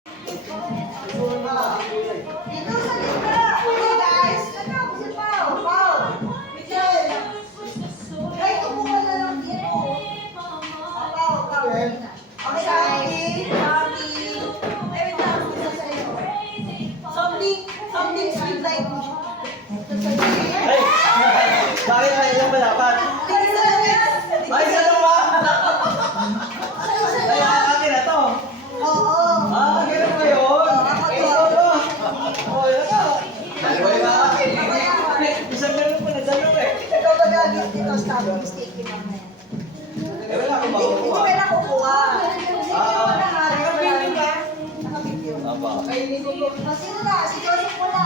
Dito sa gitna. Okay guys. Ano? Si Pao. Pao. Miguel. Ay, kumuha na lang dito. Pao. Pao. Okay, Sandy. Sandy. Ay, wait lang. Isa sa'yo. Something sweet like me. Ay! Bakit na ilang malapat? Ay, sa luwa! Ay, akin na to. Oo. Ah, ganun ba yun? Ay, solo. Oh, yun na. Dalawa yung akin. Isang ganun pa na dalawa eh. Ikaw ba gagawin dito? Stop mistaken naman. Eh, wala akong Hindi makukuha. pwede kukuha. Ah. Nakabidyo. Aba. Sino na? Si Joseph muna.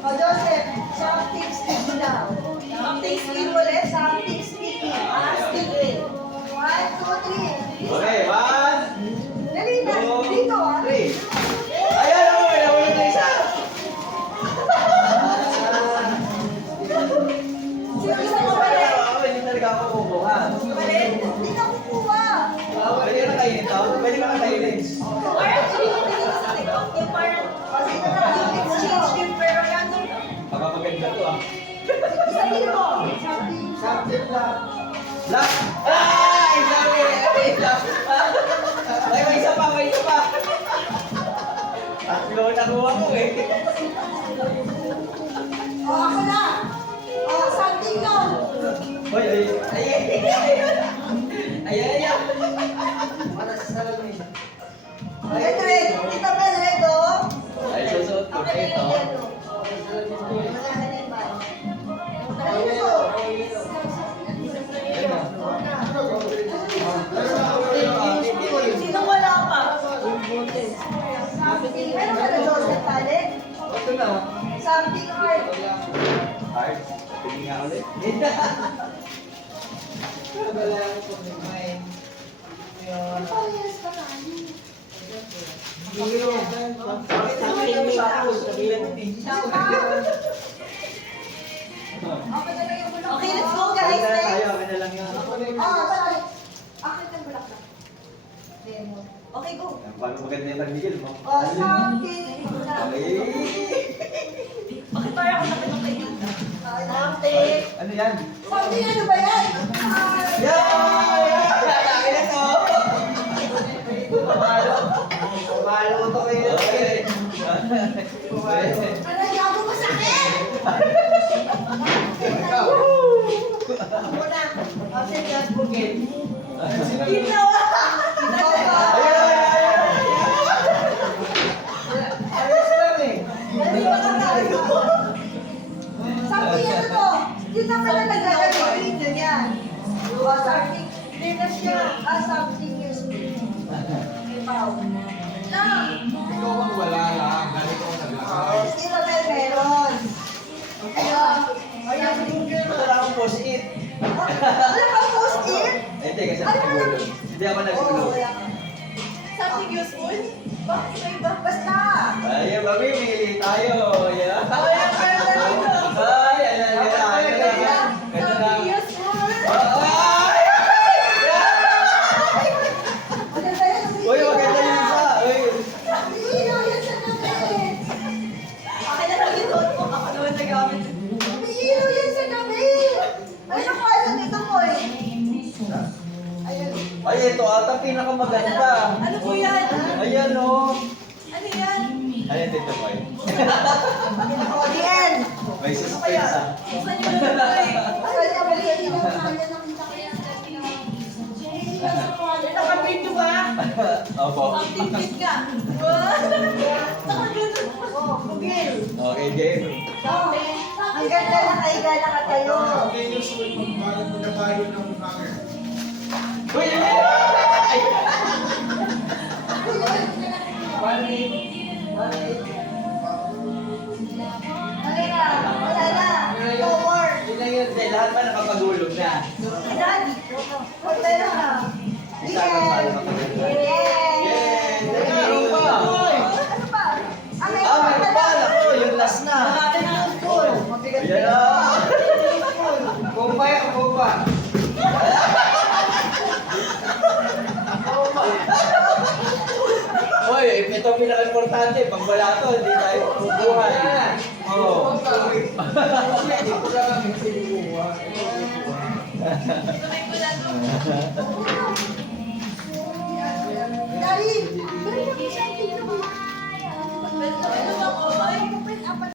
O Joseph, something speaking daw. Something speaking ulit. Something speaking. Speaking. 1, 2, 3. Okay, one, Dali na. two, Dito ah. three. Ayan ako, may nahulog na isa. Sino gusto mo balik? Ako, hindi talaga ako kukuha. Balik? Hindi ka kukuha. Pwede ka kainin to? Pwede ka kainin. Parang pinipili sa TikTok yung parang sino na? Exchange gift pero yan. Papapaganda to ah. Sabihin mo. Something lang. Last! Ay! Sabi! Ay! May isa pa! May isa pa! Tatlo na nakuha ko eh. O ako na. O something lang. Hoy! Ay! Ay! Ay! Ay! Ay! Para sa salamin. Red, red. Ito ba red o? Ay, susuot ko na ito. Sino wala pa? Meron ka na Joseph Talent? Ito na. Something hard. Hard. Tingin nga ulit. Wala ako kung may Parehas pa tayo. Okay, let's go guys. Next. Akin na lang yun. Oh, sorry. Akin ng bulaklak. Demo. Okay, go. Paano maganda yung pag-migil mo? Oh, something. Ay! Bakit parang ako nakita dito? Something. Ano yan? Something ano ba yan? Yeah! Akin na to! Pumalo ko to kayo. Ano yung ako masakit? Ako na. Kasi yan, bugin. Ginawa! Ginawa! Hindi pa ka tayo. Something ano to? Hindi na pala naglalagay din yan. O, something. Hindi na siya. Something useful. Pao. Lang. Ikaw ang wala lang, ganito ang naglakay. Sino meron? Ayan, wala akong post-it. Wala kang post-it? Hindi, kasi nagulog. Hindi ako nagulog. Something useful? Bakit may iba? Basta! Ay, mamimili tayo. Yeah. Ay, Ayan na. something useful? Ay! Maganda yan. Uy, maganda yung isa. Uy. Umiilaw yan sa gabi. Akin na lang ito. Ako naman nagamit. Umiilaw yan sa gabi. Ay, naku, alam ito mo eh. Ayun. Ay, ito ata pinakamaganda. Ano po yan? Ayan o. Ano yan? Ayan, dito po eh. The end. May suspense ah. Saan yung lalagay? Saan yung lalagay? Nakapinto ba? Opo. Something fit ka. Nakapinto. Oh, bugil. Okay, game. Ang ganda na kaiga na katayo. Okay, yung sulit magbalag mo na tayo ng mga. Uy! Ay! Ano na? Wala na. No more. Yun lang yun. Dahil lahat pa nakapagulog na. Daddy. Wala na. Isa lang pa nakapagulog. Yay! Yay! Teka, meron pa. Ano pa? May pa. Ako, yung last na. Mabigat Ayan na. Bomba yan, bomba. Oh my. Ito ang pinaka-importante. Pag wala to, hindi tayo bubuhay. Oo. Ito lang ang sinukuha.